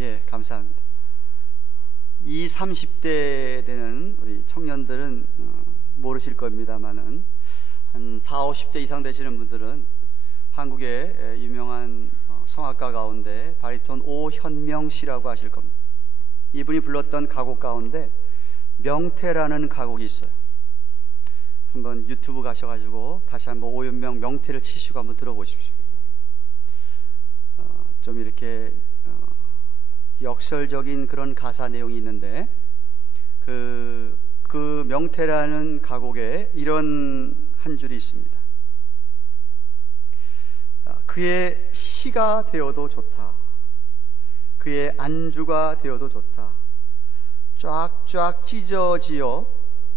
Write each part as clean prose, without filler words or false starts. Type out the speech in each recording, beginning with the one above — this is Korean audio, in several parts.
예, 감사합니다. 이 30대 되는 우리 청년들은 모르실 겁니다만은 한 40, 50대 이상 되시는 분들은 한국의 유명한 성악가 가운데 바리톤 오현명 씨라고 아실 겁니다. 이분이 불렀던 가곡 가운데 명태라는 가곡이 있어요. 한번 유튜브 가셔가지고 다시 한번 오현명 명태를 치시고 한번 들어보십시오. 좀 이렇게 역설적인 그런 가사 내용이 있는데 그 명태라는 가곡에 이런 한 줄이 있습니다. 그의 시가 되어도 좋다. 그의 안주가 되어도 좋다. 쫙쫙 찢어지어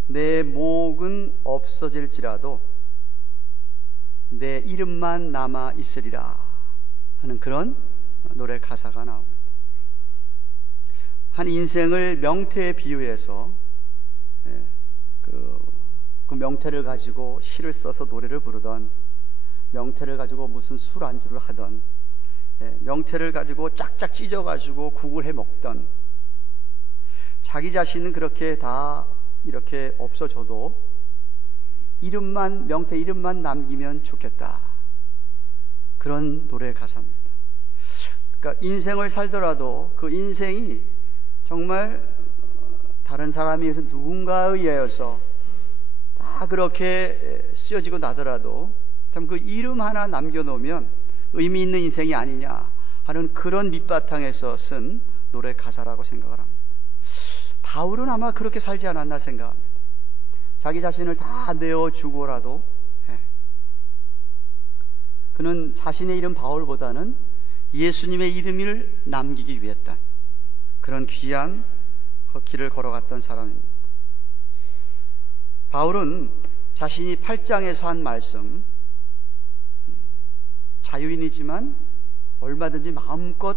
내 목은 없어질지라도 내 이름만 남아 있으리라 하는 그런 노래 가사가 나옵니다. 한 인생을 명태에 비유해서 그 명태를 가지고 시를 써서 노래를 부르던, 명태를 가지고 무슨 술 안주를 하던, 명태를 가지고 쫙쫙 찢어가지고 국을 해 먹던, 자기 자신은 그렇게 다 이렇게 없어져도 이름만, 명태 이름만 남기면 좋겠다, 그런 노래 가사입니다. 그러니까 인생을 살더라도 그 인생이 정말 다른 사람에 의해서 누군가에 의해서 다 그렇게 쓰여지고 나더라도 참 그 이름 하나 남겨놓으면 의미 있는 인생이 아니냐 하는 그런 밑바탕에서 쓴 노래 가사라고 생각을 합니다. 바울은 아마 그렇게 살지 않았나 생각합니다. 자기 자신을 다 내어주고라도 그는 자신의 이름 바울보다는 예수님의 이름을 남기기 위했던 그런 귀한 그 길을 걸어갔던 사람입니다. 바울은 자신이 8장에서 한 말씀, 자유인이지만 얼마든지 마음껏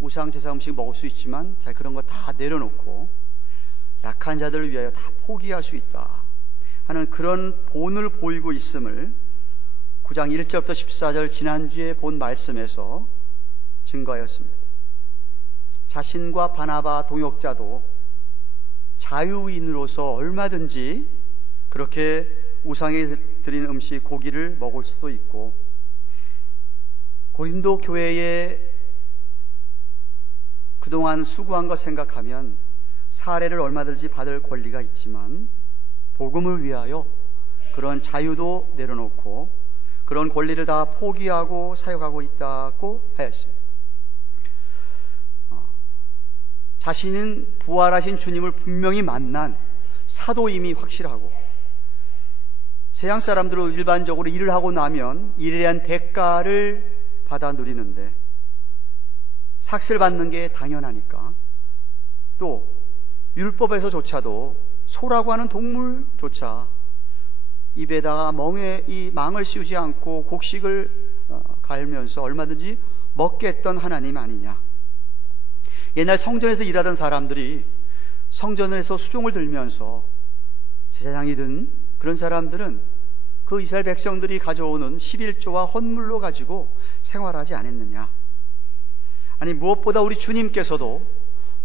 우상 제사 음식 먹을 수 있지만 자 그런 거 다 내려놓고 약한 자들을 위하여 다 포기할 수 있다 하는 그런 본을 보이고 있음을 9장 1절부터 14절 지난주에 본 말씀에서 증거하였습니다. 자신과 바나바 동역자도 자유인으로서 얼마든지 그렇게 우상에 드린 음식 고기를 먹을 수도 있고, 고린도 교회에 그동안 수고한 것 생각하면 사례를 얼마든지 받을 권리가 있지만 복음을 위하여 그런 자유도 내려놓고 그런 권리를 다 포기하고 사역하고 있다고 하였습니다. 자신은 부활하신 주님을 분명히 만난 사도임이 확실하고, 세상 사람들은 일반적으로 일을 하고 나면 일에 대한 대가를 받아 누리는데 삭슬 받는 게 당연하니까, 또 율법에서조차도 소라고 하는 동물조차 입에다가 이 망을 씌우지 않고 곡식을 갈면서 얼마든지 먹게 했던 하나님 아니냐. 옛날 성전에서 일하던 사람들이 성전에서 수종을 들면서 제사장이 든 그런 사람들은 그 이스라엘 백성들이 가져오는 11조와 헌물로 가지고 생활하지 않았느냐. 아니, 무엇보다 우리 주님께서도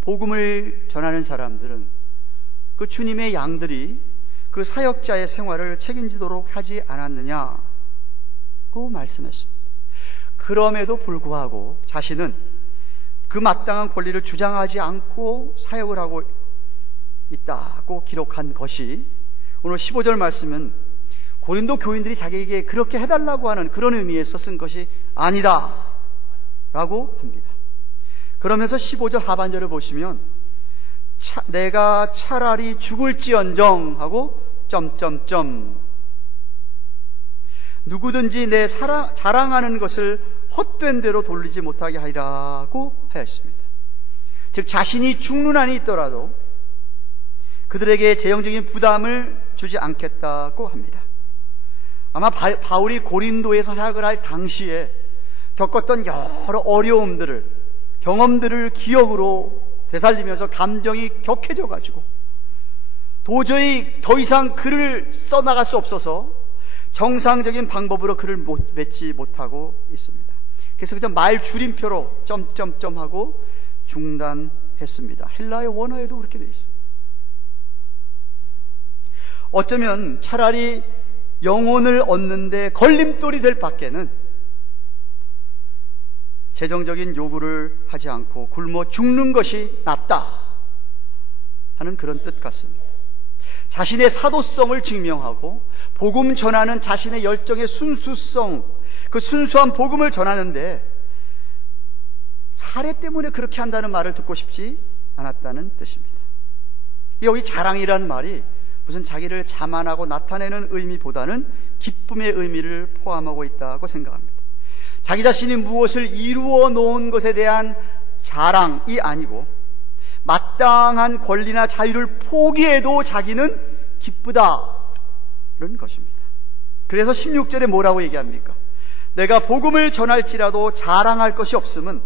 복음을 전하는 사람들은 그 주님의 양들이 그 사역자의 생활을 책임지도록 하지 않았느냐고 말씀했습니다. 그럼에도 불구하고 자신은 그 마땅한 권리를 주장하지 않고 사역을 하고 있다고 기록한 것이, 오늘 15절 말씀은 고린도 교인들이 자기에게 그렇게 해달라고 하는 그런 의미에서 쓴 것이 아니다 라고 합니다. 그러면서 15절 하반절을 보시면 내가 차라리 죽을지언정 하고 점점점, 누구든지 내 자랑하는 것을 헛된 대로 돌리지 못하게 하리라고 하였습니다. 즉 자신이 죽는 한이 있더라도 그들에게 재정적인 부담을 주지 않겠다고 합니다. 아마 바울이 고린도에서 사역을 할 당시에 겪었던 여러 어려움들을, 경험들을 기억으로 되살리면서 감정이 격해져 가지고 도저히 더 이상 글을 써나갈 수 없어서 정상적인 방법으로 글을 맺지 못하고 있습니다. 그래서 그저 말 줄임표로 점점점하고 중단했습니다. 헬라의 원어에도 그렇게 되어 있습니다. 어쩌면 차라리 영혼을 얻는데 걸림돌이 될 밖에는 재정적인 요구를 하지 않고 굶어 죽는 것이 낫다 하는 그런 뜻 같습니다. 자신의 사도성을 증명하고 복음 전하는 자신의 열정의 순수성, 그 순수한 복음을 전하는데 사례 때문에 그렇게 한다는 말을 듣고 싶지 않았다는 뜻입니다. 여기 자랑이라는 말이 무슨 자기를 자만하고 나타내는 의미보다는 기쁨의 의미를 포함하고 있다고 생각합니다. 자기 자신이 무엇을 이루어 놓은 것에 대한 자랑이 아니고 마땅한 권리나 자유를 포기해도 자기는 기쁘다는 것입니다. 그래서 16절에 뭐라고 얘기합니까? 내가 복음을 전할지라도 자랑할 것이 없음은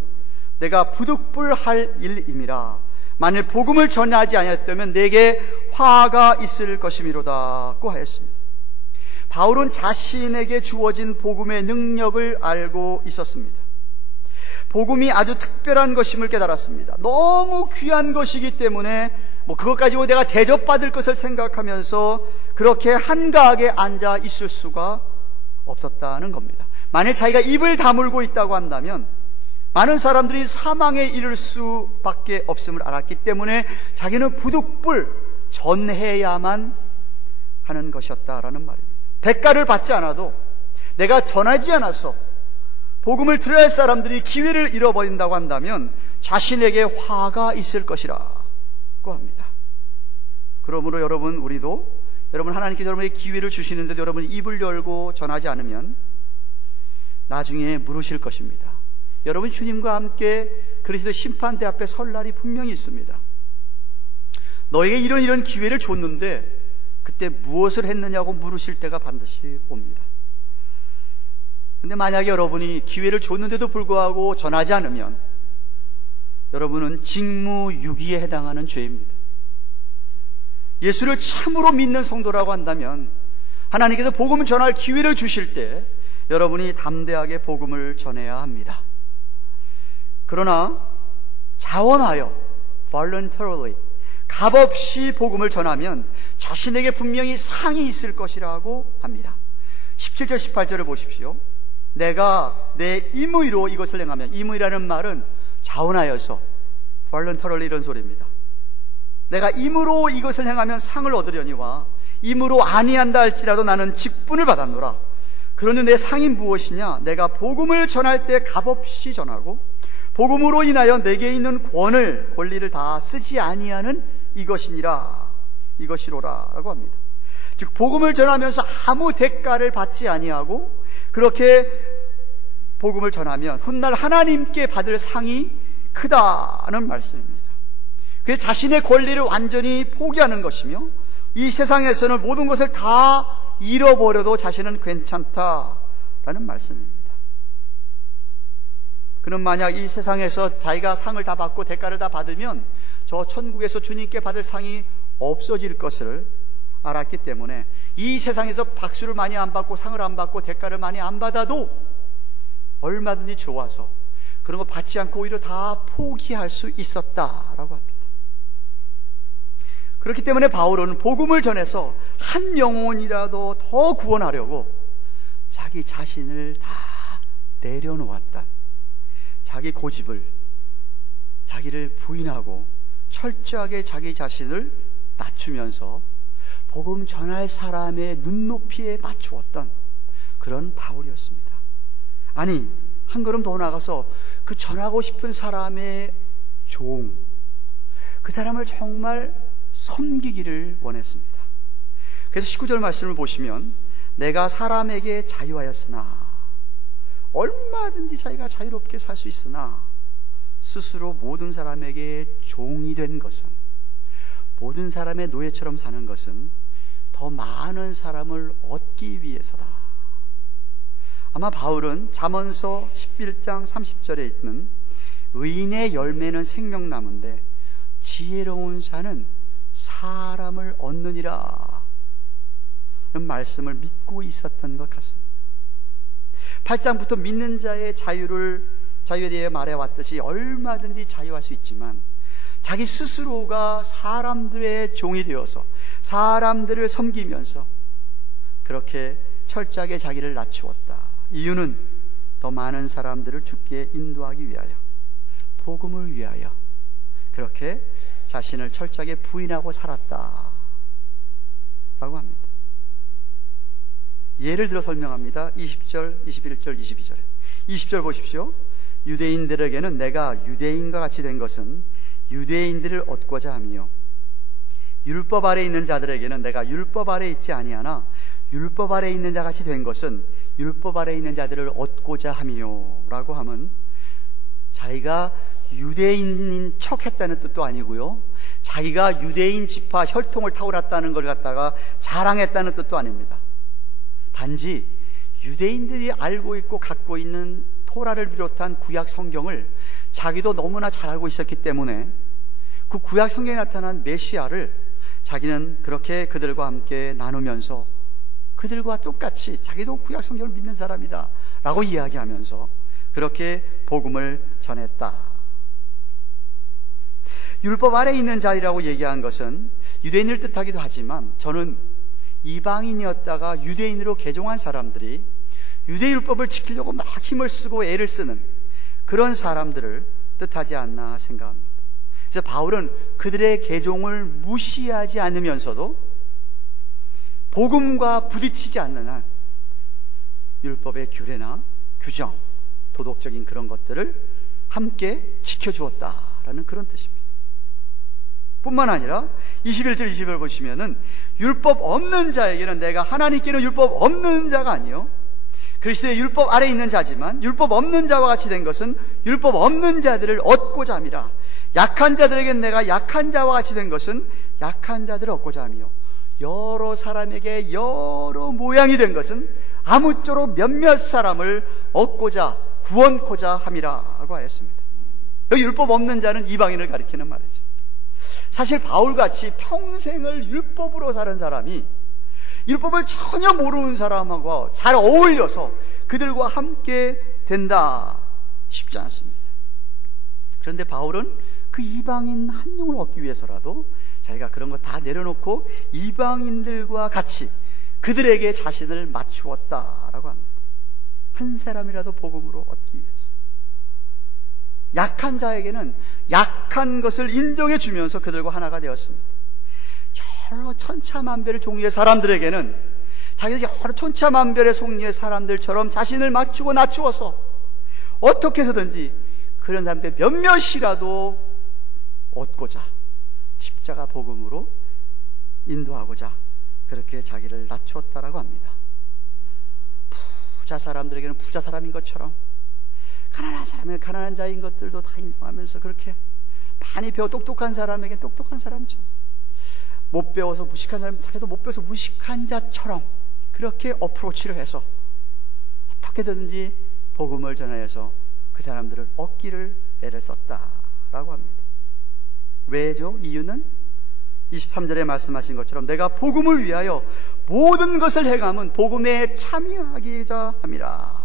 내가 부득불할 일임이라. 만일 복음을 전하지 아니했다면 내게 화가 있을 것이미로다고 하였습니다. 바울은 자신에게 주어진 복음의 능력을 알고 있었습니다. 복음이 아주 특별한 것임을 깨달았습니다. 너무 귀한 것이기 때문에 그것 가지고 내가 대접받을 것을 생각하면서 그렇게 한가하게 앉아 있을 수가 없었다는 겁니다. 만일 자기가 입을 다물고 있다고 한다면 많은 사람들이 사망에 이를 수밖에 없음을 알았기 때문에 자기는 부득불 전해야만 하는 것이었다라는 말입니다. 대가를 받지 않아도 내가 전하지 않아서 복음을 들어야 할 사람들이 기회를 잃어버린다고 한다면 자신에게 화가 있을 것이라고 합니다. 그러므로 여러분 하나님께서 여러분에게 기회를 주시는데도 여러분이 입을 열고 전하지 않으면 나중에 물으실 것입니다. 여러분 주님과 함께 그리스도 심판대 앞에 설 날이 분명히 있습니다. 너에게 이런 기회를 줬는데 그때 무엇을 했느냐고 물으실 때가 반드시 옵니다. 근데 만약에 여러분이 기회를 줬는데도 불구하고 전하지 않으면 여러분은 직무유기에 해당하는 죄입니다. 예수를 참으로 믿는 성도라고 한다면 하나님께서 복음을 전할 기회를 주실 때 여러분이 담대하게 복음을 전해야 합니다. 그러나 자원하여 voluntarily 값없이 복음을 전하면 자신에게 분명히 상이 있을 것이라고 합니다. 17절 18절을 보십시오. 내가 내 임의로 이것을 행하면, 임의라는 말은 자원하여서 voluntarily 이런 소리입니다. 내가 임으로 이것을 행하면 상을 얻으려니와 임으로 아니한다 할지라도 나는 직분을 받았노라. 그러니 내 상이 무엇이냐? 내가 복음을 전할 때 값없이 전하고 복음으로 인하여 내게 있는 권리를 다 쓰지 아니하는 이것이로라라고 합니다. 즉 복음을 전하면서 아무 대가를 받지 아니하고 그렇게 복음을 전하면 훗날 하나님께 받을 상이 크다는 말씀입니다. 그래서 자신의 권리를 완전히 포기하는 것이며 이 세상에서는 모든 것을 다 잃어버려도 자신은 괜찮다라는 말씀입니다. 그는 만약 이 세상에서 자기가 상을 다 받고 대가를 다 받으면 저 천국에서 주님께 받을 상이 없어질 것을 알았기 때문에 이 세상에서 박수를 많이 안 받고 상을 안 받고 대가를 많이 안 받아도 얼마든지 좋아서 그런 거 받지 않고 오히려 다 포기할 수 있었다라고 합니다. 그렇기 때문에 바울은 복음을 전해서 한 영혼이라도 더 구원하려고 자기 자신을 다 내려놓았다. 자기 고집을, 자기를 부인하고 철저하게 자기 자신을 낮추면서 복음 전할 사람의 눈높이에 맞추었던 그런 바울이었습니다. 아니, 한 걸음 더 나가서 그 전하고 싶은 사람의 종, 그 사람을 정말 섬기기를 원했습니다. 그래서 19절 말씀을 보시면 내가 사람에게 자유하였으나, 얼마든지 자기가 자유롭게 살 수 있으나 스스로 모든 사람에게 종이 된 것은, 모든 사람의 노예처럼 사는 것은 더 많은 사람을 얻기 위해서다. 아마 바울은 잠언서 11장 30절에 있는 의인의 열매는 생명나무인데 지혜로운 자는 사람을 얻느니라 는 말씀을 믿고 있었던 것 같습니다. 8장부터 믿는 자의 자유에 대해 말해왔듯이 얼마든지 자유할 수 있지만 자기 스스로가 사람들의 종이 되어서 사람들을 섬기면서 그렇게 철저하게 자기를 낮추었다. 이유는 더 많은 사람들을 주께 인도하기 위하여, 복음을 위하여 그렇게 자신을 철저하게 부인하고 살았다 라고 합니다. 예를 들어 설명합니다. 20절, 21절, 22절에 20절 보십시오. 유대인들에게는 내가 유대인과 같이 된 것은 유대인들을 얻고자 함이요, 율법 아래 있는 자들에게는 내가 율법 아래 있지 아니하나 율법 아래 있는 자 같이 된 것은 율법 아래 있는 자들을 얻고자 함이요 라고 하면 자기가 유대인인 척 했다는 뜻도 아니고요, 자기가 유대인 지파 혈통을 타고났다는 걸 갖다가 자랑했다는 뜻도 아닙니다. 단지 유대인들이 알고 있고 갖고 있는 토라를 비롯한 구약 성경을 자기도 너무나 잘 알고 있었기 때문에 그 구약 성경에 나타난 메시아를 자기는 그렇게 그들과 함께 나누면서 그들과 똑같이 자기도 구약 성경을 믿는 사람이다 라고 이야기하면서 그렇게 복음을 전했다. 율법 아래 있는 자리라고 얘기한 것은 유대인을 뜻하기도 하지만 저는 이방인이었다가 유대인으로 개종한 사람들이 유대율법을 지키려고 막 힘을 쓰고 애를 쓰는 그런 사람들을 뜻하지 않나 생각합니다. 그래서 바울은 그들의 개종을 무시하지 않으면서도 복음과 부딪히지 않는 한 율법의 규례나 규정, 도덕적인 그런 것들을 함께 지켜주었다라는 그런 뜻입니다. 뿐만 아니라 21절 22절 보시면은 율법 없는 자에게는 내가 하나님께는 율법 없는 자가 아니요 그리스도의 율법 아래 있는 자지만 율법 없는 자와 같이 된 것은 율법 없는 자들을 얻고자 함이라. 약한 자들에게는 내가 약한 자와 같이 된 것은 약한 자들을 얻고자 함이요 여러 사람에게 여러 모양이 된 것은 아무쪼록 몇몇 사람을 얻고자 구원코자 함이라 하고 하였습니다. 여기 율법 없는 자는 이방인을 가리키는 말이죠. 사실 바울같이 평생을 율법으로 사는 사람이 율법을 전혀 모르는 사람하고 잘 어울려서 그들과 함께 된다 쉽지 않습니다. 그런데 바울은 그 이방인 한 영을 얻기 위해서라도 자기가 그런 거 다 내려놓고 이방인들과 같이 그들에게 자신을 맞추었다라고 합니다. 한 사람이라도 복음으로 얻기 위해서. 약한 자에게는 약한 것을 인정해 주면서 그들과 하나가 되었습니다. 여러 천차만별의 종류의 사람들에게는 자기가 여러 천차만별의 종류의 사람들처럼 자신을 맞추고 낮추어서 어떻게 해서든지 그런 사람들 몇몇이라도 얻고자 십자가 복음으로 인도하고자 그렇게 자기를 낮추었다라고 합니다. 부자 사람들에게는 부자 사람인 것처럼 가난한 사람은 가난한 자인 것들도 다 인정하면서 그렇게 많이 배워 똑똑한 사람에게 똑똑한 사람처럼 못 배워서 무식한 사람 자기도 못 배워서 무식한 자처럼 그렇게 어프로치를 해서 어떻게든지 복음을 전하여서 그 사람들을 얻기를 애를 썼다라고 합니다. 왜죠? 이유는 23절에 말씀하신 것처럼 내가 복음을 위하여 모든 것을 행함은 복음에 참여하기자 함이라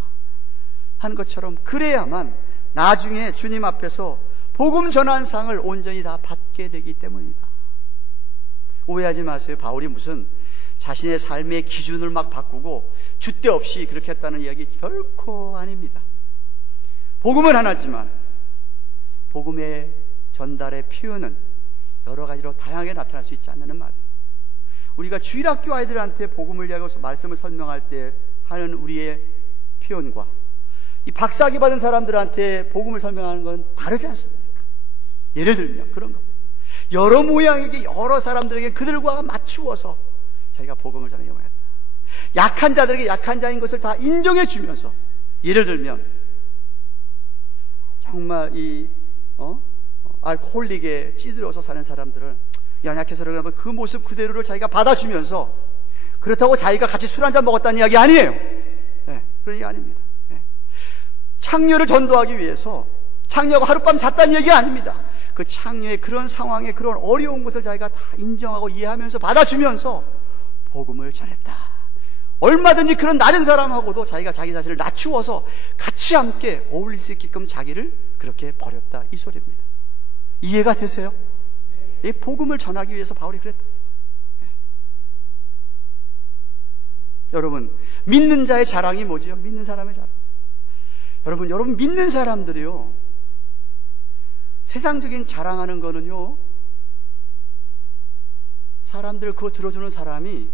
한 것처럼 그래야만 나중에 주님 앞에서 복음 전한 상을 온전히 다 받게 되기 때문이다. 오해하지 마세요. 바울이 무슨 자신의 삶의 기준을 막 바꾸고 줏대 없이 그렇게 했다는 이야기 결코 아닙니다. 복음은 하나지만 복음의 전달의 표현은 여러 가지로 다양하게 나타날 수 있지 않는 말이에요. 우리가 주일학교 아이들한테 복음을 이야기해서 말씀을 설명할 때 하는 우리의 표현과 이 박사학위 받은 사람들한테 복음을 설명하는 건 다르지 않습니까? 예를 들면 그런 겁니다. 여러 모양에게 여러 사람들에게 그들과 맞추어서 자기가 복음을 전하려고 했다. 약한 자들에게 약한 자인 것을 다 인정해 주면서 예를 들면 정말 이 알코올릭에 찌들어서 사는 사람들을 연약해서 그러면 그 모습 그대로를 자기가 받아주면서 그렇다고 자기가 같이 술 한잔 먹었다는 이야기 아니에요. 네, 그런 얘기 아닙니다. 네. 창녀를 전도하기 위해서 창녀가 하룻밤 잤다는 얘기 아닙니다. 그 창녀의 그런 상황에 그런 어려운 것을 자기가 다 인정하고 이해하면서 받아주면서 복음을 전했다. 얼마든지 그런 낮은 사람하고도 자기가 자기 자신을 낮추어서 같이 함께 어울릴 수 있게끔 자기를 그렇게 버렸다, 이 소리입니다. 이해가 되세요? 이 복음을 전하기 위해서 바울이 그랬다. 여러분, 믿는 자의 자랑이 뭐지요? 믿는 사람의 자랑. 여러분 믿는 사람들이요, 세상적인 자랑하는 거는요, 사람들 그거 들어주는 사람이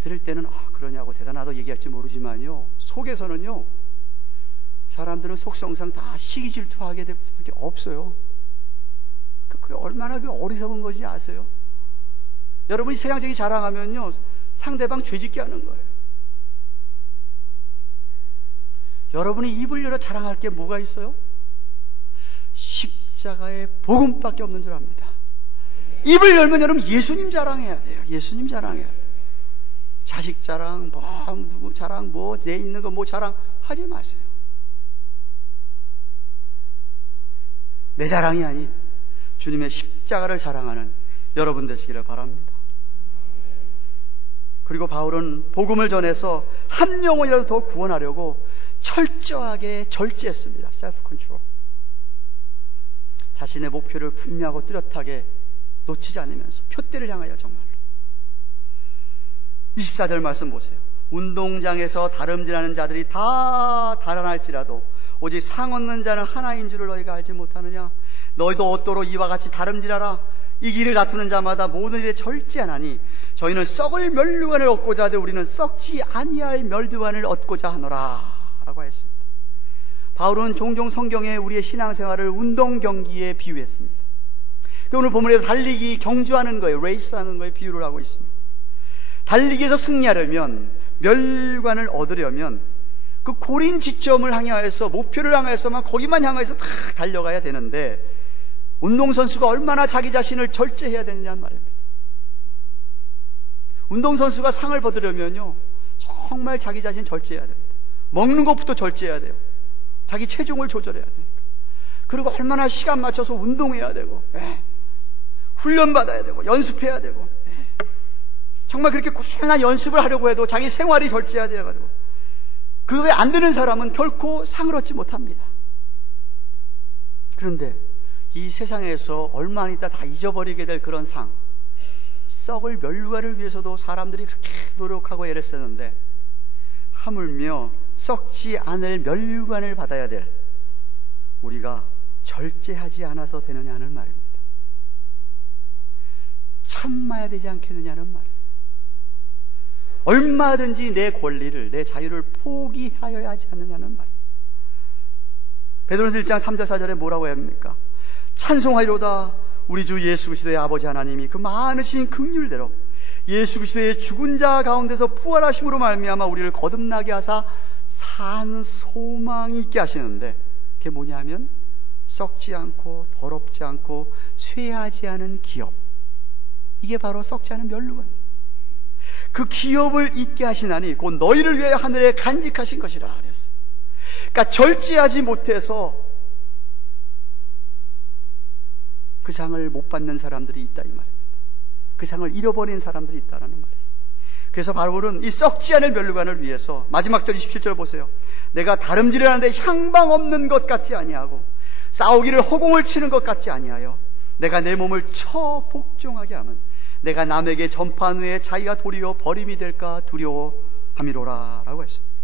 들을 때는 그러냐고 대단하다고 얘기할지 모르지만요, 속에서는요, 사람들은 속성상 다 시기 질투하게 될 수밖에 없어요. 그게 얼마나 어리석은 건지 아세요? 여러분이 세상적인 자랑하면요, 상대방 죄짓게 하는 거예요. 여러분이 입을 열어 자랑할 게 뭐가 있어요? 십자가의 복음밖에 없는 줄 압니다. 입을 열면 여러분 예수님 자랑해야 돼요. 예수님 자랑해야 돼요. 자식 자랑, 누구 자랑, 내 있는 거 자랑 하지 마세요. 내 자랑이 아닌 주님의 십자가를 자랑하는 여러분 되시기를 바랍니다. 그리고 바울은 복음을 전해서 한 영혼이라도 더 구원하려고 철저하게 절제했습니다. 셀프 컨트롤. 자신의 목표를 분명하고 뚜렷하게 놓치지 않으면서 표대를 향하여 정말로. 24절 말씀 보세요. 운동장에서 다름질하는 자들이 다 달아날지라도 오직 상 얻는 자는 하나인 줄을 너희가 알지 못하느냐? 너희도 옷도로 이와 같이 다름질하라. 이 길을 다투는 자마다 모든 일에 절제하나니 저희는 썩을 멸류관을 얻고자 하되 우리는 썩지 아니할 멸류관을 얻고자 하노라 라고 했습니다. 바울은 종종 성경에 우리의 신앙생활을 운동 경기에 비유했습니다. 오늘 본문에서 달리기 경주하는 거예요. 레이스하는 거에 비유를 하고 있습니다. 달리기에서 승리하려면, 멸관을 얻으려면 그 고린 지점을 향하여서, 목표를 향하여서만, 거기만 향하여서 다 달려가야 되는데, 운동선수가 얼마나 자기 자신을 절제해야 되느냐는 말입니다. 운동선수가 상을 받으려면요, 정말 자기 자신 절제해야 됩니다. 먹는 것부터 절제해야 돼요. 자기 체중을 조절해야 되니까. 그리고 얼마나 시간 맞춰서 운동해야 되고, 훈련받아야 되고, 연습해야 되고, 정말 그렇게 꾸준한 연습을 하려고 해도 자기 생활이 절제해야 돼가지고, 그거에 안 되는 사람은 결코 상을 얻지 못합니다. 그런데 이 세상에서 얼마 안 있다 다 잊어버리게 될 그런 상, 썩을 멸류관을 위해서도 사람들이 그렇게 노력하고 애를 쓰는데, 하물며 썩지 않을 멸류관을 받아야 될 우리가 절제하지 않아서 되느냐는 말입니다. 참아야 되지 않겠느냐는 말입니다. 얼마든지 내 권리를, 내 자유를 포기하여야 하지 않느냐는 말입니다. 베드로전서 1장 3절 4절에 뭐라고 합니까? 찬송하리로다. 우리 주 예수 그리스도의 아버지 하나님이 그 많으신 긍휼대로 예수 그리스도의 죽은 자 가운데서 부활하심으로 말미암아 우리를 거듭나게 하사 산 소망이 있게 하시는데, 그게 뭐냐면 썩지 않고 더럽지 않고 쇠하지 않은 기업, 이게 바로 썩지 않은 멸류관입니다. 그 기업을 잊게 하시나니 곧 너희를 위하여 하늘에 간직하신 것이라 그랬어요. 그러니까 절제하지 못해서 그 상을 못 받는 사람들이 있다 이 말입니다. 그 상을 잃어버린 사람들이 있다는 말이에요. 그래서 바울은 이 썩지 않을 멸류관을 위해서 마지막 절 27절 보세요. 내가 다름질을 하는데 향방 없는 것 같지 아니하고 싸우기를 허공을 치는 것 같지 아니하여 내가 내 몸을 쳐 복종하게 하면 내가 남에게 전파한 후에 자기가 도리어 버림이 될까 두려워함이로라 라고 했습니다.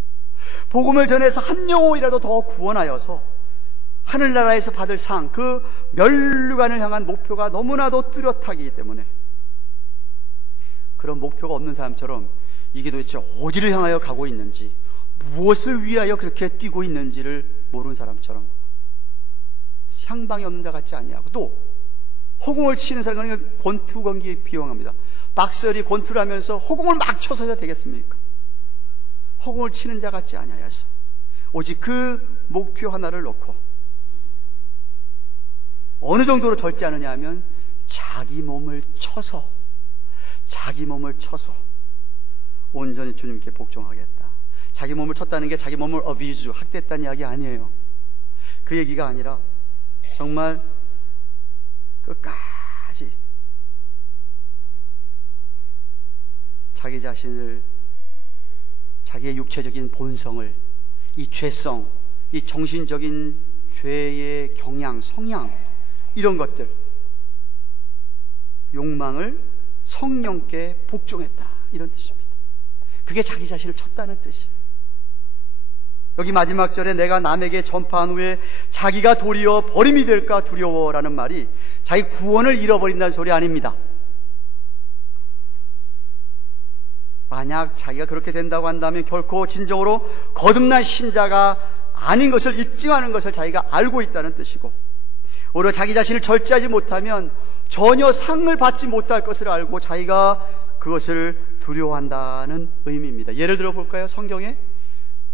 복음을 전해서 한 영혼이라도 더 구원하여서 하늘나라에서 받을 상, 그 멸류관을 향한 목표가 너무나도 뚜렷하기 때문에 그런 목표가 없는 사람처럼 이게 도대체 어디를 향하여 가고 있는지, 무엇을 위하여 그렇게 뛰고 있는지를 모르는 사람처럼 향방이 없는 자 같지 아니하고, 또 호공을 치는 사람은 권투 경기에 비유합니다. 박서리 권투를 하면서 호공을 막 쳐서야 되겠습니까? 호공을 치는 자 같지 아니하여서 오직 그 목표 하나를 놓고 어느 정도로 절제하느냐 하면 자기 몸을 쳐서 온전히 주님께 복종하겠다. 자기 몸을 쳤다는 게 자기 몸을 abuse, 학대했다는 이야기 아니에요. 그 얘기가 아니라 정말 끝까지 자기의 육체적인 본성을, 이 죄성, 이 정신적인 죄의 경향, 성향, 이런 것들, 욕망을 성령께 복종했다, 이런 뜻입니다. 그게 자기 자신을 쳤다는 뜻이에요. 여기 마지막 절에 내가 남에게 전파한 후에 자기가 도리어 버림이 될까 두려워라는 말이 자기 구원을 잃어버린다는 소리 아닙니다. 만약 자기가 그렇게 된다고 한다면 결코 진정으로 거듭난 신자가 아닌 것을 입증하는 것을 자기가 알고 있다는 뜻이고, 오히려 자기 자신을 절제하지 못하면 전혀 상을 받지 못할 것을 알고 자기가 그것을 두려워한다는 의미입니다. 예를 들어 볼까요? 성경에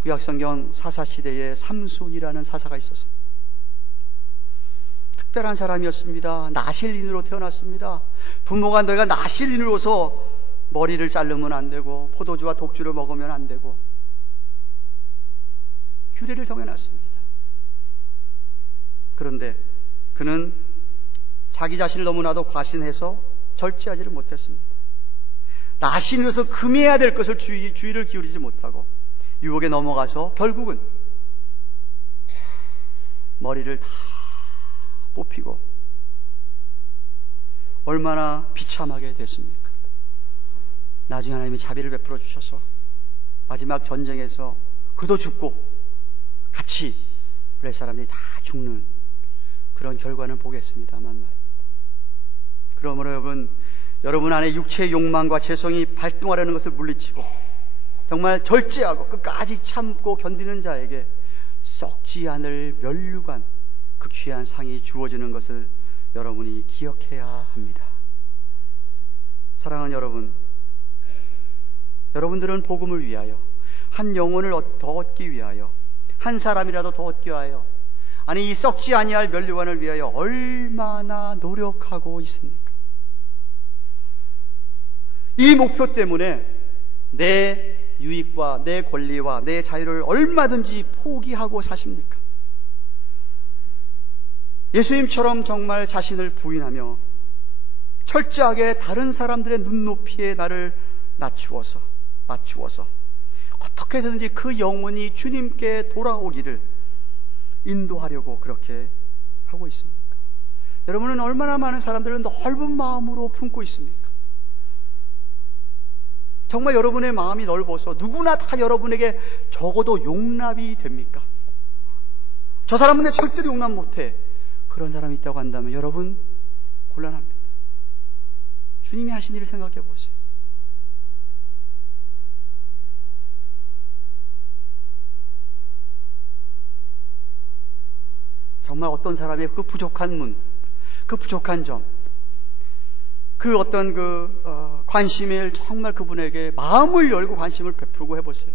구약성경 사사시대에 삼손이라는 사사가 있었습니다. 특별한 사람이었습니다. 나실인으로 태어났습니다. 부모가 너희가 나실인으로서 머리를 자르면 안 되고 포도주와 독주를 먹으면 안 되고 규례를 정해놨습니다. 그런데 그는 자기 자신을 너무나도 과신해서 절제하지를 못했습니다. 나신으로서 금해야 될 것을 주의를 기울이지 못하고 유혹에 넘어가서 결국은 머리를 다 뽑히고 얼마나 비참하게 됐습니까? 나중에 하나님이 자비를 베풀어 주셔서 마지막 전쟁에서 그도 죽고 같이 블레 사람들이 다 죽는 그런 결과는 보겠습니다만 말입니다. 그러므로 여러분 안에 육체의 욕망과 죄성이 발동하려는 것을 물리치고 정말 절제하고 끝까지 참고 견디는 자에게 썩지 않을 면류관, 그 귀한 상이 주어지는 것을 여러분이 기억해야 합니다. 사랑하는 여러분, 여러분들은 복음을 위하여, 한 영혼을 더 얻기 위하여, 한 사람이라도 더 얻기 위하여, 아니 이 썩지 아니할 면류관을 위하여 얼마나 노력하고 있습니까? 이 목표 때문에 내 유익과 내 권리와 내 자유를 얼마든지 포기하고 사십니까? 예수님처럼 정말 자신을 부인하며 철저하게 다른 사람들의 눈높이에 나를 맞추어서 어떻게든지 그 영혼이 주님께 돌아오기를 인도하려고 그렇게 하고 있습니까? 여러분은 얼마나 많은 사람들을 넓은 마음으로 품고 있습니까? 정말 여러분의 마음이 넓어서 누구나 다 여러분에게 적어도 용납이 됩니까? 저 사람은 내 절대로 용납 못해. 그런 사람이 있다고 한다면 여러분 곤란합니다. 주님이 하신 일을 생각해 보세요. 정말 어떤 사람의 그 부족한 문, 그 부족한 점, 그 어떤 관심을 정말 그분에게 마음을 열고 관심을 베풀고 해보세요.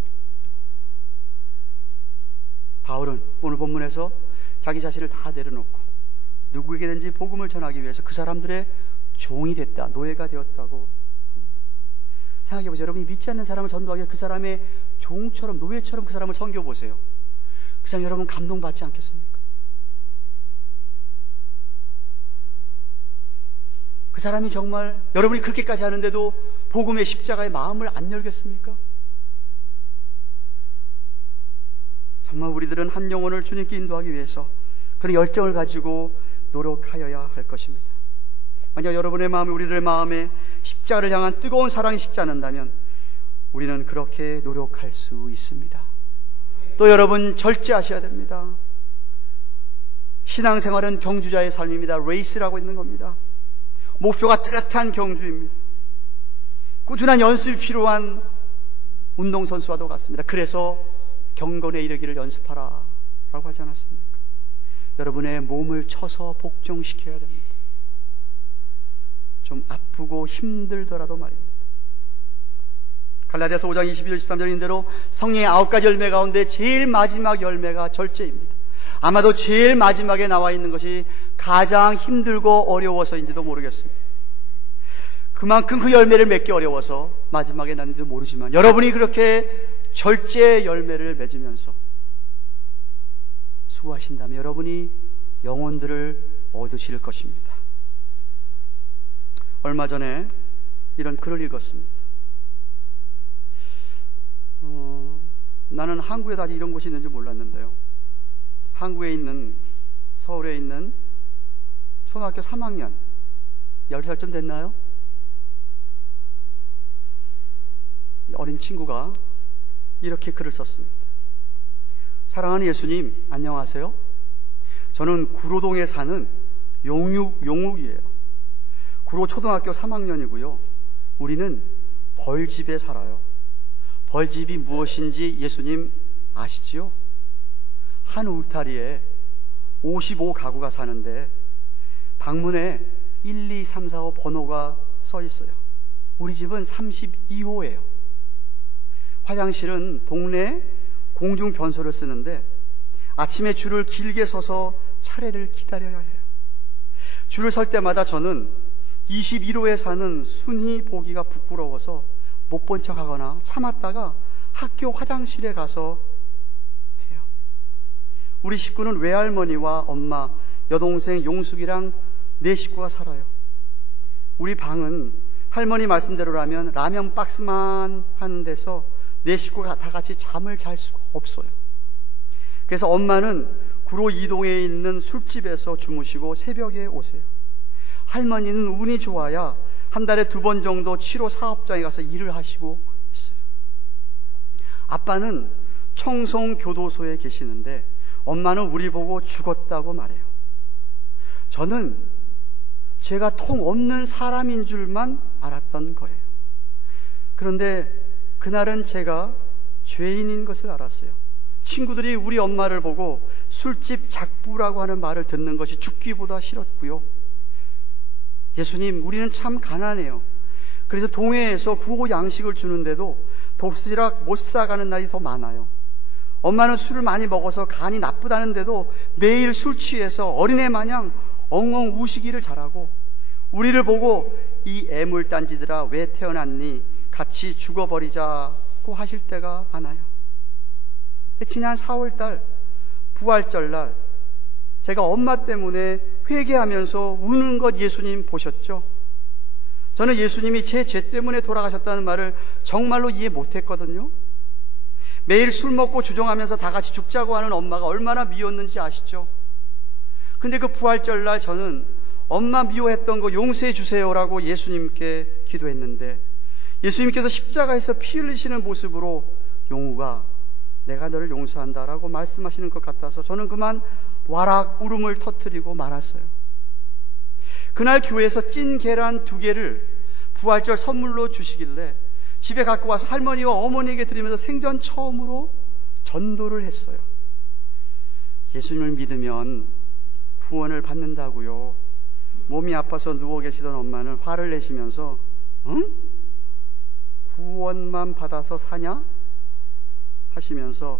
바울은 오늘 본문에서 자기 자신을 다 내려놓고 누구에게든지 복음을 전하기 위해서 그 사람들의 종이 됐다, 노예가 되었다고 합니다. 생각해보세요. 여러분이 믿지 않는 사람을 전도하기 위해 그 사람의 종처럼, 노예처럼 그 사람을 섬겨보세요. 그 사람 여러분 감동받지 않겠습니까? 그 사람이 정말 여러분이 그렇게까지 하는데도 복음의 십자가의 마음을 안 열겠습니까? 정말 우리들은 한 영혼을 주님께 인도하기 위해서 그런 열정을 가지고 노력하여야 할 것입니다. 만약 여러분의 마음이 우리들의 마음에 십자가를 향한 뜨거운 사랑이 식지 않는다면 우리는 그렇게 노력할 수 있습니다. 또 여러분 절제하셔야 됩니다. 신앙생활은 경주자의 삶입니다. 레이스라고 있는 겁니다. 목표가 뚜렷한 경주입니다. 꾸준한 연습이 필요한 운동선수와도 같습니다. 그래서 경건에 이르기를 연습하라 라고 하지 않았습니까? 여러분의 몸을 쳐서 복종시켜야 됩니다. 좀 아프고 힘들더라도 말입니다. 갈라디아서 5장 22절 13절인 대로 성령의 9가지 열매 가운데 제일 마지막 열매가 절제입니다. 아마도 제일 마지막에 나와 있는 것이 가장 힘들고 어려워서인지도 모르겠습니다. 그만큼 그 열매를 맺기 어려워서 마지막에 났는지도 모르지만 여러분이 그렇게 절제 열매를 맺으면서 수고하신다면 여러분이 영혼들을 얻으실 것입니다. 얼마 전에 이런 글을 읽었습니다. 나는 한국에도 아직 이런 곳이 있는지 몰랐는데요. 한국에 있는, 서울에 있는 초등학교 3학년 10살쯤 됐나요? 어린 친구가 이렇게 글을 썼습니다. 사랑하는 예수님, 안녕하세요. 저는 구로동에 사는 용욱이에요. 구로 초등학교 3학년이고요. 우리는 벌집에 살아요. 벌집이 무엇인지 예수님 아시지요? 한 울타리에 55가구가 사는데 방문에 1, 2, 3, 4, 5 번호가 써 있어요. 우리 집은 32호예요. 화장실은 동네 공중 변소를 쓰는데 아침에 줄을 길게 서서 차례를 기다려야 해요. 줄을 설 때마다 저는 21호에 사는 순희 보기가 부끄러워서 못 본 척하거나 참았다가 학교 화장실에 가서 해요. 우리 식구는 외할머니와 엄마, 여동생 용숙이랑 4식구가 살아요. 우리 방은 할머니 말씀대로라면 라면 박스만 하는 데서 4식구가 다 같이 잠을 잘 수가 없어요. 그래서 엄마는 구로 이동에 있는 술집에서 주무시고 새벽에 오세요. 할머니는 운이 좋아야 한 달에 2번 정도 치료 사업장에 가서 일을 하시고 있어요. 아빠는 청송교도소에 계시는데 엄마는 우리 보고 죽었다고 말해요. 저는 제가 통 없는 사람인 줄만 알았던 거예요. 그런데 그날은 제가 죄인인 것을 알았어요. 친구들이 우리 엄마를 보고 술집 작부라고 하는 말을 듣는 것이 죽기보다 싫었고요. 예수님, 우리는 참 가난해요. 그래서 동해에서 구호 양식을 주는데도 도시락 못 사가는 날이 더 많아요. 엄마는 술을 많이 먹어서 간이 나쁘다는데도 매일 술 취해서 어린애 마냥 엉엉 우시기를 잘하고 우리를 보고 이 애물단지들아 왜 태어났니? 같이 죽어버리자고 하실 때가 많아요. 지난 4월달 부활절날 제가 엄마 때문에 회개하면서 우는 것 예수님 보셨죠? 저는 예수님이 제 죄 때문에 돌아가셨다는 말을 정말로 이해 못했거든요. 매일 술 먹고 주정하면서 다 같이 죽자고 하는 엄마가 얼마나 미웠는지 아시죠? 근데 그 부활절날 저는 엄마 미워했던 거 용서해 주세요라고 예수님께 기도했는데 예수님께서 십자가에서 피 흘리시는 모습으로 용우가 내가 너를 용서한다라고 말씀하시는 것 같아서 저는 그만 와락 울음을 터뜨리고 말았어요. 그날 교회에서 찐 계란 2개를 부활절 선물로 주시길래 집에 갖고 와서 할머니와 어머니에게 드리면서 생전 처음으로 전도를 했어요. 예수님을 믿으면 구원을 받는다고요. 몸이 아파서 누워 계시던 엄마는 화를 내시면서 응? 구원만 받아서 사냐? 하시면서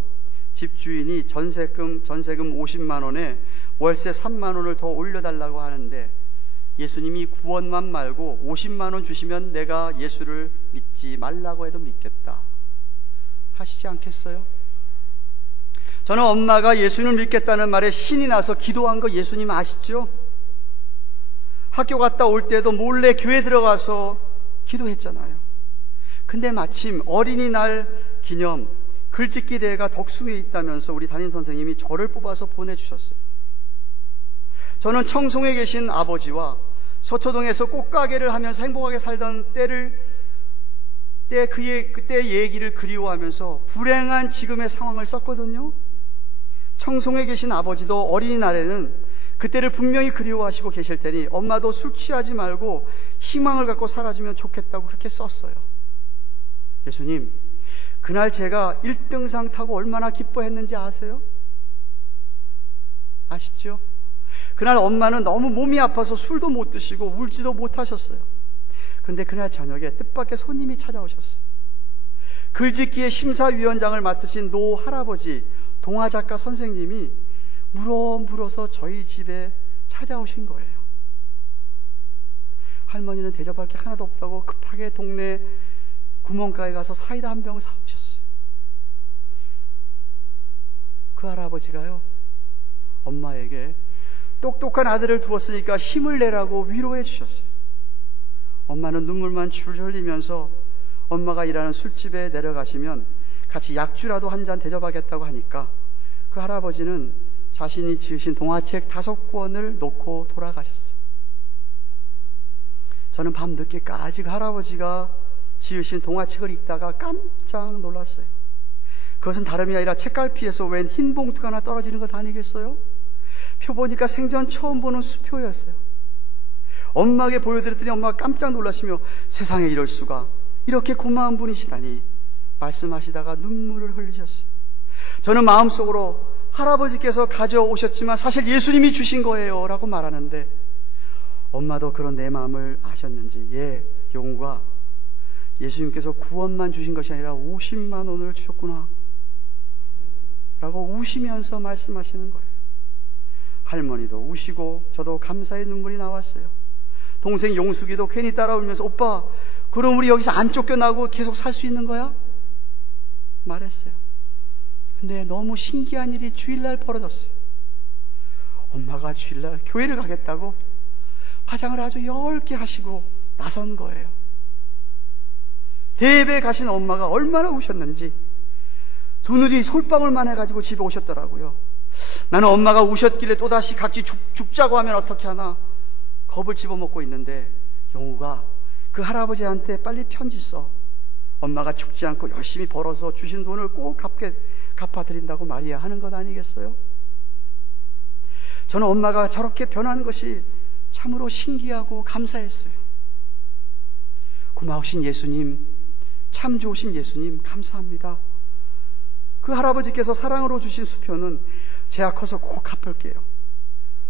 집주인이 전세금 50만 원에 월세 3만 원을 더 올려달라고 하는데 예수님이 구원만 말고 50만 원 주시면 내가 예수를 믿지 말라고 해도 믿겠다 하시지 않겠어요? 저는 엄마가 예수님을 믿겠다는 말에 신이 나서 기도한 거 예수님 아시죠? 학교 갔다 올 때도 몰래 교회 들어가서 기도했잖아요. 근데 마침 어린이날 기념 글짓기 대회가 덕숭에 있다면서 우리 담임선생님이 저를 뽑아서 보내주셨어요. 저는 청송에 계신 아버지와 서초동에서 꽃가게를 하면서 행복하게 살던 그때 얘기를 그리워하면서 불행한 지금의 상황을 썼거든요. 청송에 계신 아버지도 어린이날에는 그때를 분명히 그리워하시고 계실 테니 엄마도 술 취하지 말고 희망을 갖고 살아주면 좋겠다고 그렇게 썼어요. 예수님, 그날 제가 1등상 타고 얼마나 기뻐했는지 아세요? 아시죠? 그날 엄마는 너무 몸이 아파서 술도 못 드시고 울지도 못하셨어요. 그런데 그날 저녁에 뜻밖의 손님이 찾아오셨어요. 글짓기의 심사위원장을 맡으신 노 할아버지 동화작가 선생님이 물어서 저희 집에 찾아오신 거예요. 할머니는 대접할 게 하나도 없다고 급하게 동네 구멍가에 가서 사이다 한 병 사오셨어요. 그 할아버지가요, 엄마에게 똑똑한 아들을 두었으니까 힘을 내라고 위로해 주셨어요. 엄마는 눈물만 줄줄 흘리면서 엄마가 일하는 술집에 내려가시면 같이 약주라도 한 잔 대접하겠다고 하니까 그 할아버지는 자신이 지으신 동화책 5권을 놓고 돌아가셨어요. 저는 밤늦게까지 그 할아버지가 지으신 동화책을 읽다가 깜짝 놀랐어요. 그것은 다름이 아니라 책갈피에서 웬 흰 봉투가 하나 떨어지는 것 아니겠어요? 표 보니까 생전 처음 보는 수표였어요. 엄마에게 보여드렸더니 엄마가 깜짝 놀라시며 세상에 이럴 수가, 이렇게 고마운 분이시다니 말씀하시다가 눈물을 흘리셨어요. 저는 마음속으로 할아버지께서 가져오셨지만 사실 예수님이 주신 거예요 라고 말하는데, 엄마도 그런 내 마음을 아셨는지, 예, 용우가 예수님께서 구원만 주신 것이 아니라 50만 원을 주셨구나 라고 우시면서 말씀하시는 거예요. 할머니도 우시고 저도 감사의 눈물이 나왔어요. 동생 용숙이도 괜히 따라오면서 오빠, 그럼 우리 여기서 안 쫓겨나고 계속 살 수 있는 거야? 말했어요. 근데 너무 신기한 일이 주일날 벌어졌어요. 엄마가 주일날 교회를 가겠다고 화장을 아주 엷게 하시고 나선 거예요. 대회에 가신 엄마가 얼마나 우셨는지 두 눈이 솔방울만 해가지고 집에 오셨더라고요. 나는 엄마가 우셨길래 또다시 각지 죽자고 하면 어떻게 하나 겁을 집어먹고 있는데, 용우가 그 할아버지한테 빨리 편지 써. 엄마가 죽지 않고 열심히 벌어서 주신 돈을 꼭 갚아드린다고 말이야 하는 것 아니겠어요? 저는 엄마가 저렇게 변하는 것이 참으로 신기하고 감사했어요. 고마우신 예수님, 참 좋으신 예수님 감사합니다. 그 할아버지께서 사랑으로 주신 수표는 제가 커서 꼭 갚을게요.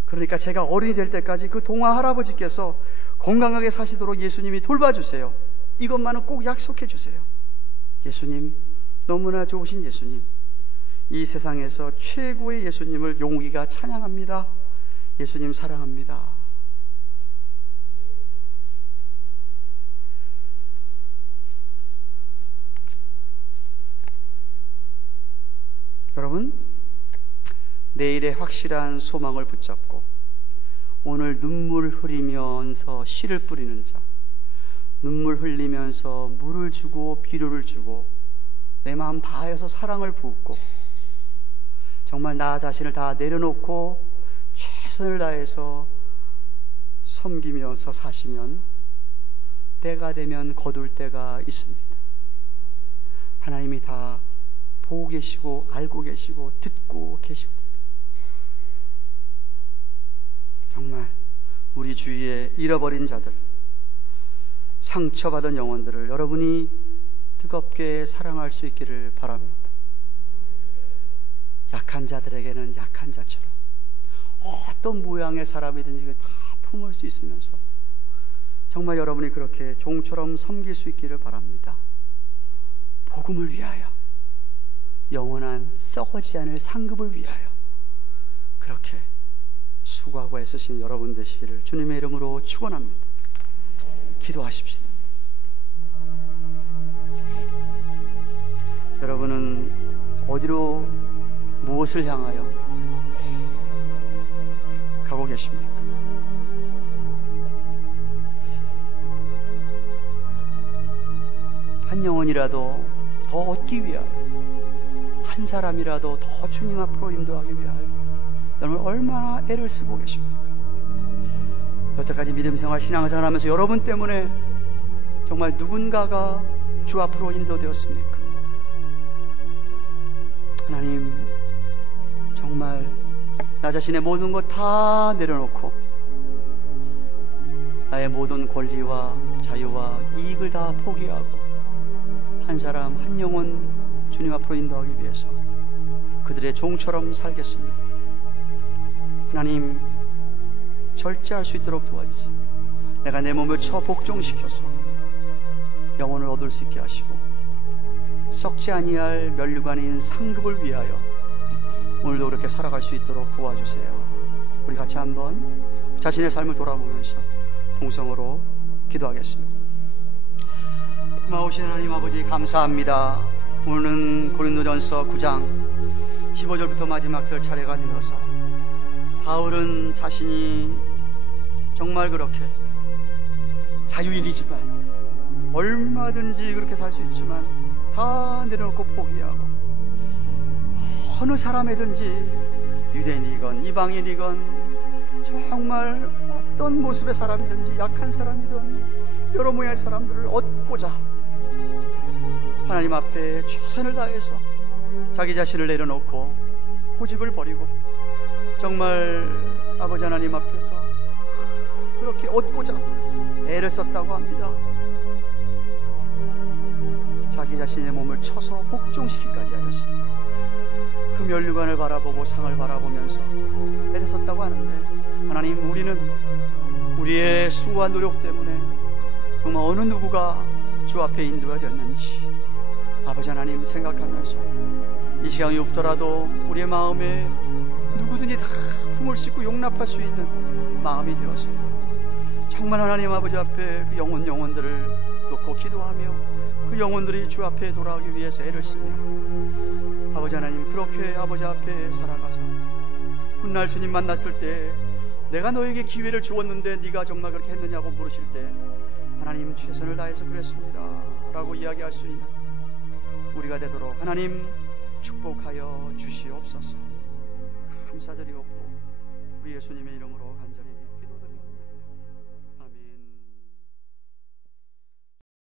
그러니까 제가 어른이 될 때까지 그 동화 할아버지께서 건강하게 사시도록 예수님이 돌봐주세요. 이것만은 꼭 약속해 주세요. 예수님, 너무나 좋으신 예수님, 이 세상에서 최고의 예수님을 용욱이가 찬양합니다. 예수님 사랑합니다. 여러분, 내일의 확실한 소망을 붙잡고 오늘 눈물 흘리면서 씨를 뿌리는 자, 눈물 흘리면서 물을 주고 비료를 주고 내 마음 다해서 사랑을 붓고 정말 나 자신을 다 내려놓고 최선을 다해서 섬기면서 사시면 때가 되면 거둘 때가 있습니다. 하나님이 다 보고 계시고 알고 계시고 듣고 계시고, 정말 우리 주위에 잃어버린 자들, 상처받은 영혼들을 여러분이 뜨겁게 사랑할 수 있기를 바랍니다. 약한 자들에게는 약한 자처럼 어떤 모양의 사람이든지 다 품을 수 있으면서 정말 여러분이 그렇게 종처럼 섬길 수 있기를 바랍니다. 복음을 위하여, 영원한 썩어지 않을 상급을 위하여 그렇게 수고하고 애쓰신 여러분 되시기를 주님의 이름으로 축원합니다. 기도하십시다. 여러분은 어디로, 무엇을 향하여 가고 계십니까? 한 영혼이라도 더 얻기 위하여, 한 사람이라도 더 주님 앞으로 인도하기 위하여 여러분 얼마나 애를 쓰고 계십니까? 여태까지 믿음생활, 신앙생활 하면서 여러분 때문에 정말 누군가가 주 앞으로 인도되었습니까? 하나님, 정말 나 자신의 모든 것 다 내려놓고 나의 모든 권리와 자유와 이익을 다 포기하고 한 사람 한 영혼 주님 앞으로 인도하기 위해서 그들의 종처럼 살겠습니다. 하나님, 절제할 수 있도록 도와주시고 내가 내 몸을 처복종시켜서 영혼을 얻을 수 있게 하시고 썩지 아니할 면류관인 상급을 위하여 오늘도 그렇게 살아갈 수 있도록 도와주세요. 우리 같이 한번 자신의 삶을 돌아보면서 동성으로 기도하겠습니다. 고마우신 하나님 아버지, 감사합니다. 오늘은 고린도전서 9장 15절부터 마지막 절 차례가 되어서 바울은 자신이 정말 그렇게 자유인이지만 얼마든지 그렇게 살 수 있지만 다 내려놓고 포기하고 어느 사람이든지 유대인이건 이방인이건 정말 어떤 모습의 사람이든지 약한 사람이든 여러 모양의 사람들을 얻고자 하나님 앞에 최선을 다해서 자기 자신을 내려놓고 고집을 버리고 정말 아버지 하나님 앞에서 그렇게 얻고자 애를 썼다고 합니다. 자기 자신의 몸을 쳐서 복종시키기까지 하여서 그 면류관을 바라보고 상을 바라보면서 애를 썼다고 하는데, 하나님, 우리는 우리의 수고와 노력 때문에 정말 어느 누구가 주 앞에 인도가 됐는지 아버지 하나님 생각하면서 이 시간 이후부터라도 우리의 마음에 누구든지 다 품을 수 있고 용납할 수 있는 마음이 되어서 정말 하나님 아버지 앞에 그 영혼들을 놓고 기도하며 그 영혼들이 주 앞에 돌아오기 위해서 애를 쓰며 아버지 하나님, 그렇게 아버지 앞에 살아가서 훗날 주님 만났을 때 내가 너에게 기회를 주었는데 네가 정말 그렇게 했느냐고 물으실 때 하나님, 최선을 다해서 그랬습니다 라고 이야기할 수 있는 우리가 되도록 하나님 축복하여 주시옵소서. 감사드리옵고 우리 예수님의 이름으로